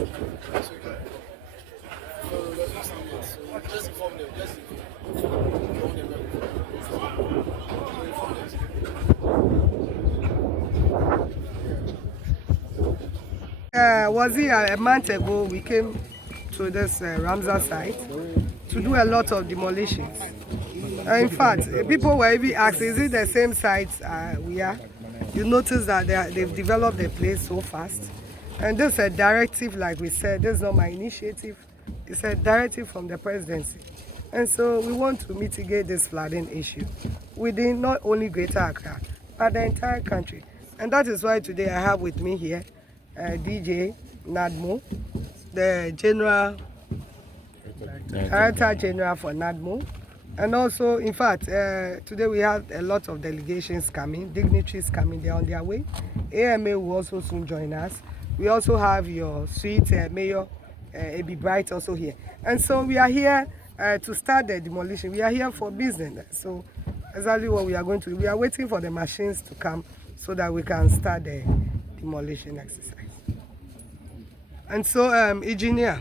Just inform them. Just inform them. Was it a month ago we came to this Ramsar site to do a lot of demolitions. In fact, people were even asking, is it the same site we are? You notice that they've developed the place so fast. And this is a directive, like we said, this is not my initiative. It's a directive from the presidency. And so we want to mitigate this flooding issue within not only Greater Accra, but the entire country. And that is why today I have with me here DJ NADMO, the Director General for NADMO. And also, in fact, today we have a lot of delegations coming, dignitaries coming, they're on their way. AMA will also soon join us. We also have your sweet Mayor, A.B. Bright, also here. And so we are here to start the demolition. We are here for business. So exactly what we are going to do. We are waiting for the machines to come so that we can start the demolition exercise. And so, engineer,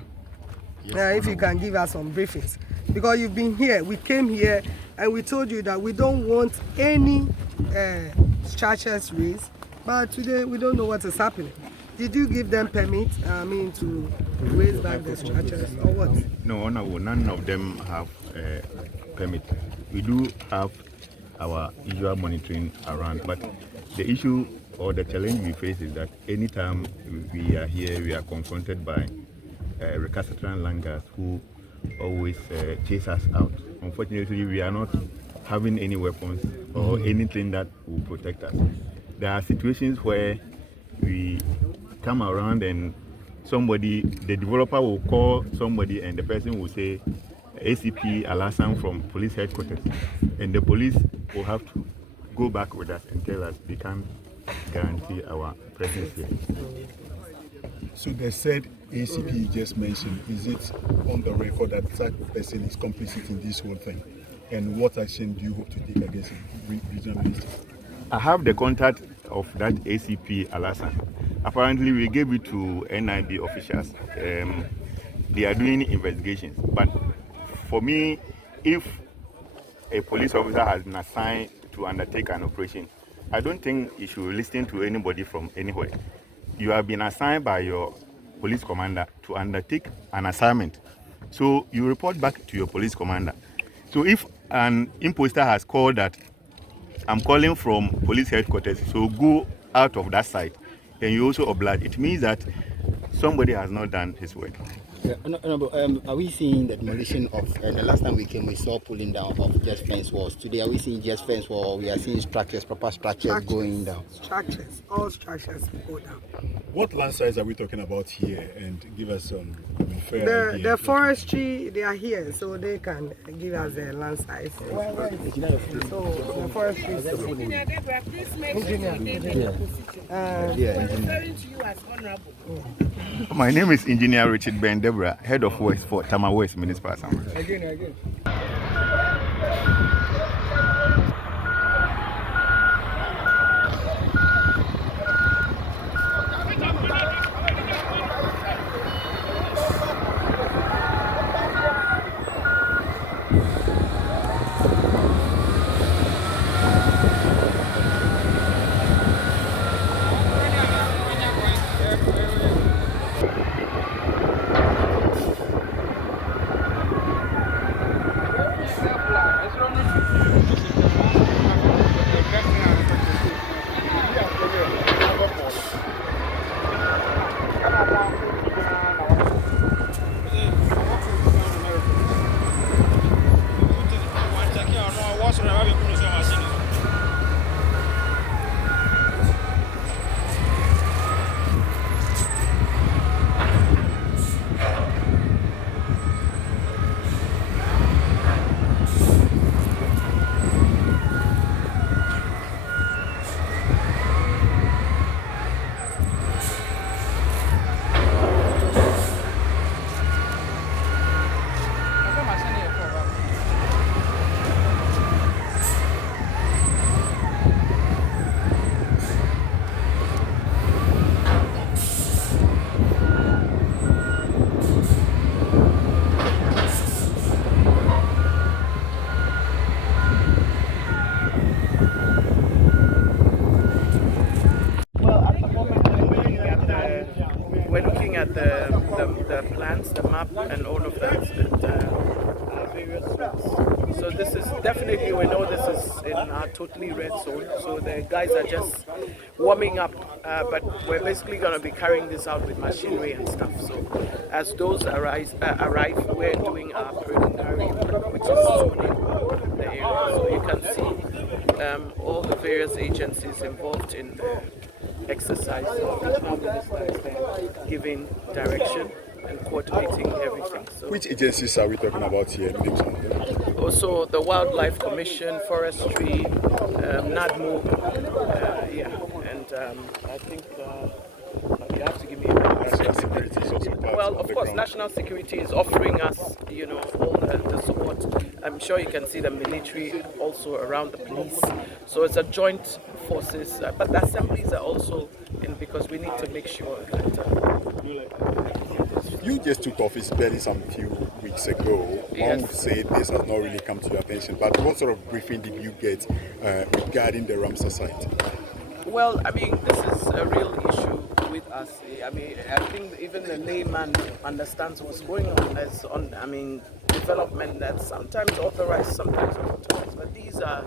if you can give us some briefings. Because you've been here, we came here and we told you that we don't want any structures raised. But today we don't know what is happening. Did you give them permit, to raise back the structures or what? No, none of them have permit. We do have our usual monitoring around, but the issue or the challenge we face is that anytime we are here, we are confronted by recalcitrant landlords who always chase us out. Unfortunately, we are not having any weapons or anything that will protect us. There are situations where we come around and the developer will call somebody and the person will say, ACP Alasan from police headquarters, and the police will have to go back with us and tell us they can't guarantee our presence here. So they said ACP you just mentioned, is it on the record that that person is complicit in this whole thing? And what action do you hope to take against the regional minister? I have the contact of that ACP Alasan. Apparently we gave it to NIB officials. They are doing investigations. But for me, if a police officer has been assigned to undertake an operation, I don't think you should listen to anybody from anywhere. You have been assigned by your police commander to undertake an assignment. So you report back to your police commander. So if an imposter has called that, I'm calling from police headquarters, so go out of that site, and you also oblige, it means that somebody has not done his work. Are we seeing the demolition of, the last time we came we saw pulling down of just fence walls. Today are we seeing just fence wall, or we are seeing structures, proper structures going down? Structures, all structures go down. What land size are we talking about here? And give us some fair idea. The forestry, they are here, so they can give us the land size. So the forestry is Engineer Deborah, please make sure Engineer. your name and your position. We're referring to you as honorable. My name is Engineer Richard Ben Deborah, Head of Works for Tema West Municipal Assembly. Again. the plans, the map, and all of that. And, various routes. So this is definitely, we know this is in a totally red zone. So the guys are just warming up, but we're basically going to be carrying this out with machinery and stuff. So as those arrive, we're doing our preliminary work, which is zoning the area. So you can see all the various agencies involved in the exercise. The regional minister is there giving direction and coordinating everything. So which agencies are we talking about here? also the Wildlife Commission, Forestry, NADMO, and I think you have to give me a National security is also part well, of of the course, ground. national security is offering us, all the support. I'm sure you can see the military also around the police. So it's a joint forces, but the assemblies are also in because we need to make sure that. You just took office barely some few weeks ago. Yes. One would say this has not really come to your attention, but what sort of briefing did you get regarding the Ramsar site? Well, I mean, this is a real issue with us. I mean, I think even the layman understands what's going on development that's sometimes authorized, sometimes unauthorized. But these are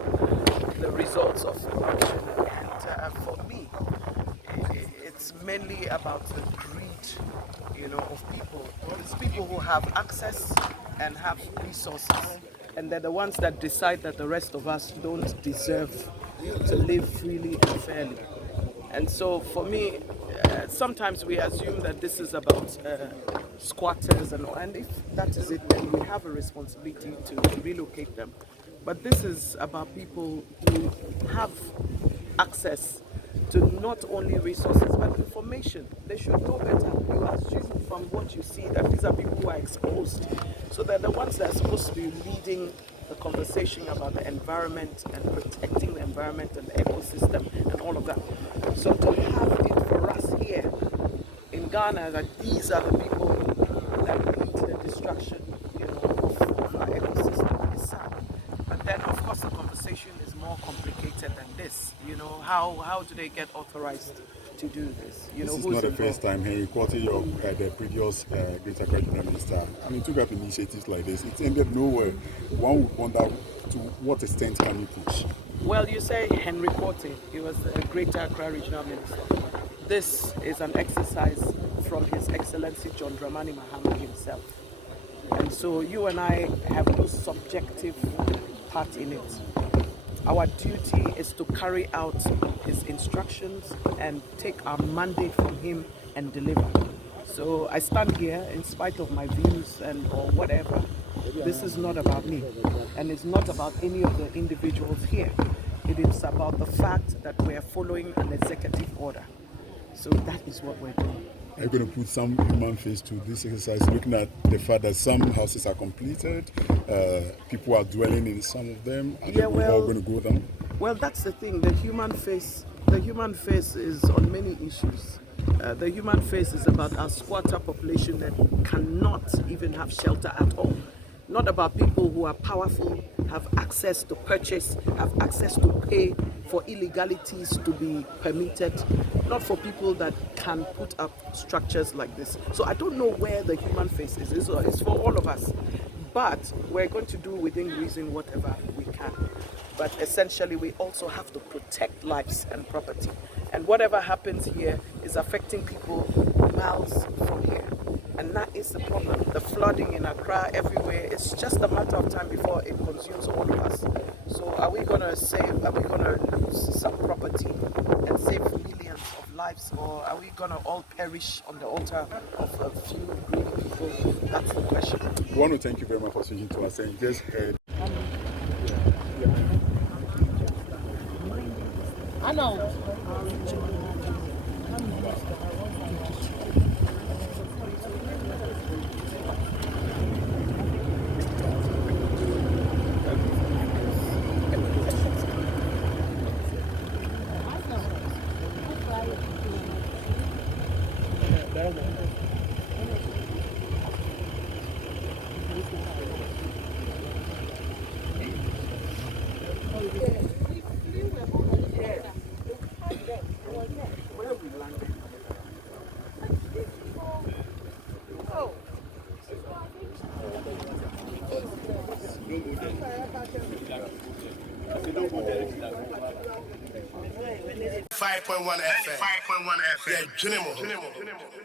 the results of corruption. And for me, it's mainly about the greed, of people. It's people who have access and have resources. And they're the ones that decide that the rest of us don't deserve to live freely and fairly. And so for me, sometimes we assume that this is about squatters and if that is it, then we have a responsibility to relocate them. But this is about people who have access to not only resources but information. They should know better. You assume from what you see that these are people who are exposed. So they're the ones that are supposed to be leading the conversation about the environment and protecting the environment and the ecosystem and all of that. So to have it for us here in Ghana that these are the people that lead the destruction, of our ecosystem is sad. But then of course the conversation is more complicated than this. How do they get authorized to do this? This is who's not the involved? first time. Hey, you quoted the previous Greater Accra Regional Minister. Took up initiatives like this. It ended nowhere. One would wonder to what extent can you push? Well, you say Henry Quarty, he was the Greater Accra Regional Minister. This is an exercise from His Excellency John Dramani Mahama himself. And so you and I have no subjective part in it. Our duty is to carry out his instructions and take our mandate from him and deliver. So I stand here in spite of my views or whatever. This is not about me, and it's not about any of the individuals here. It is about the fact that we are following an executive order. So that is what we're doing. Are you going to put some human face to this exercise, looking at the fact that some houses are completed, people are dwelling in some of them, and we're all going to go down? Well, that's the thing. The human face is on many issues. The human face is about our squatter population that cannot even have shelter at all. Not about people who are powerful, have access to purchase, have access to pay for illegalities to be permitted. Not for people that can put up structures like this. So I don't know where the human face is. It's for all of us. But we're going to do within reason whatever we can. But essentially, we also have to protect lives and property. And whatever happens here is affecting people miles from here. And that is the problem. The flooding in Accra, everywhere, it's just a matter of time before it consumes all of us. So are we going to lose some property and save millions of lives? Or are we going to all perish on the altar of a few greedy people? That's the question. We want to thank you very much for speaking to us. And just I know. 5.1 FM. 5.1 FM. Yeah,